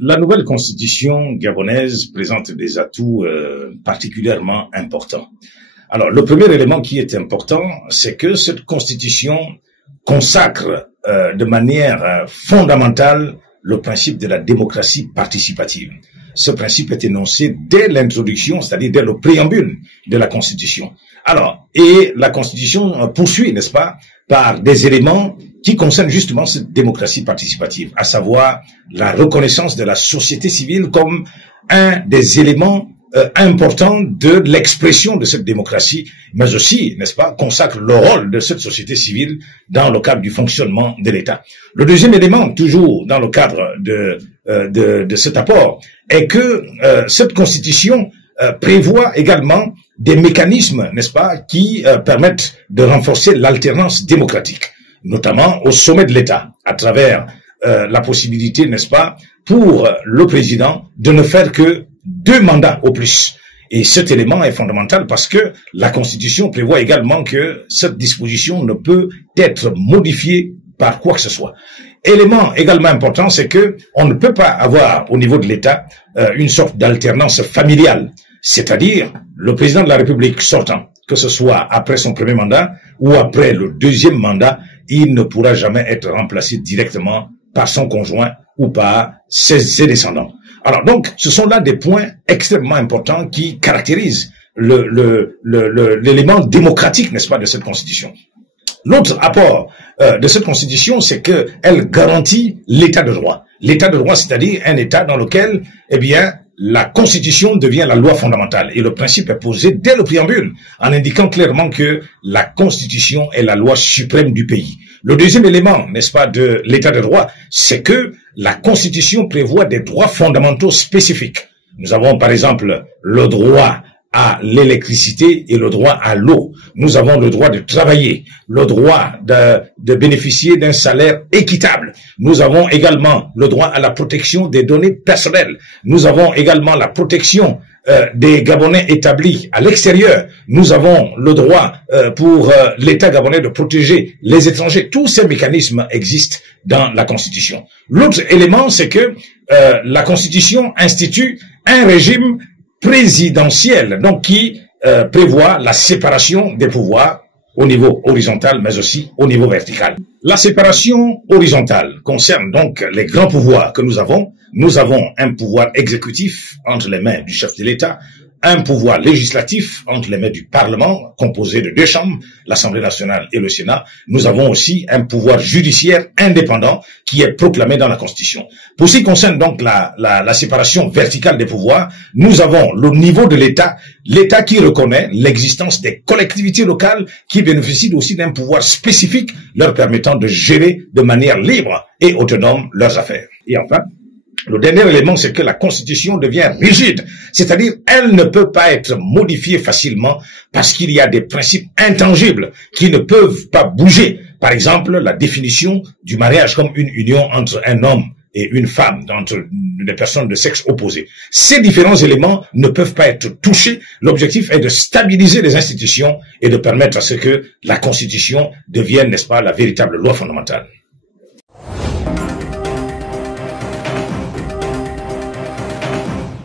La nouvelle constitution gabonaise présente des atouts particulièrement importants. Alors, le premier élément qui est important, c'est que cette constitution consacre de manière fondamentale le principe de la démocratie participative. Ce principe est énoncé dès l'introduction, c'est-à-dire dès le préambule de la Constitution. Alors, et la Constitution poursuit, n'est-ce pas, par des éléments qui concernent justement cette démocratie participative, à savoir la reconnaissance de la société civile comme un des éléments importants de l'expression de cette démocratie, mais aussi, n'est-ce pas, consacre le rôle de cette société civile dans le cadre du fonctionnement de l'État. Le deuxième élément, toujours dans le cadre de cet apport, est que cette constitution prévoit également des mécanismes, n'est-ce pas, qui permettent de renforcer l'alternance démocratique, notamment au sommet de l'État, à travers la possibilité, n'est-ce pas, pour le président de ne faire que 2 mandats au plus. Et cet élément est fondamental parce que la Constitution prévoit également que cette disposition ne peut être modifiée par quoi que ce soit. Élément également important, c'est que on ne peut pas avoir au niveau de l'État une sorte d'alternance familiale, c'est-à-dire le président de la République sortant, que ce soit après son premier mandat ou après le deuxième mandat, il ne pourra jamais être remplacé directement par son conjoint ou par ses descendants. Alors donc, ce sont là des points extrêmement importants qui caractérisent l'élément démocratique, n'est-ce pas, de cette Constitution. L'autre apport de cette Constitution, c'est qu'elle garantit l'état de droit. L'état de droit, c'est-à-dire un état dans lequel, eh bien, la Constitution devient la loi fondamentale. Et le principe est posé dès le préambule, en indiquant clairement que la Constitution est la loi suprême du pays. Le deuxième élément, n'est-ce pas, de l'état de droit, c'est que la Constitution prévoit des droits fondamentaux spécifiques. Nous avons, par exemple, le droit à l'électricité et le droit à l'eau. Nous avons le droit de travailler, le droit de bénéficier d'un salaire équitable. Nous avons également le droit à la protection des données personnelles. Nous avons également la protection des Gabonais établis à l'extérieur. Nous avons le droit pour l'État gabonais de protéger les étrangers. Tous ces mécanismes existent dans la Constitution. L'autre élément, c'est que la Constitution institue un régime présidentiel, donc qui prévoit la séparation des pouvoirs au niveau horizontal, mais aussi au niveau vertical. La séparation horizontale concerne donc les grands pouvoirs que nous avons. Nous avons un pouvoir exécutif entre les mains du chef de l'État, un pouvoir législatif entre les mains du Parlement, composé de 2 chambres, l'Assemblée nationale et le Sénat. Nous avons aussi un pouvoir judiciaire indépendant qui est proclamé dans la Constitution. Pour ce qui concerne donc la séparation verticale des pouvoirs, nous avons le niveau de l'État, l'État qui reconnaît l'existence des collectivités locales qui bénéficient aussi d'un pouvoir spécifique leur permettant de gérer de manière libre et autonome leurs affaires. Et enfin, le dernier élément, c'est que la Constitution devient rigide, c'est-à-dire elle ne peut pas être modifiée facilement parce qu'il y a des principes intangibles qui ne peuvent pas bouger. Par exemple, la définition du mariage comme une union entre un homme et une femme, entre des personnes de sexe opposé. Ces différents éléments ne peuvent pas être touchés. L'objectif est de stabiliser les institutions et de permettre à ce que la Constitution devienne, n'est-ce pas, la véritable loi fondamentale.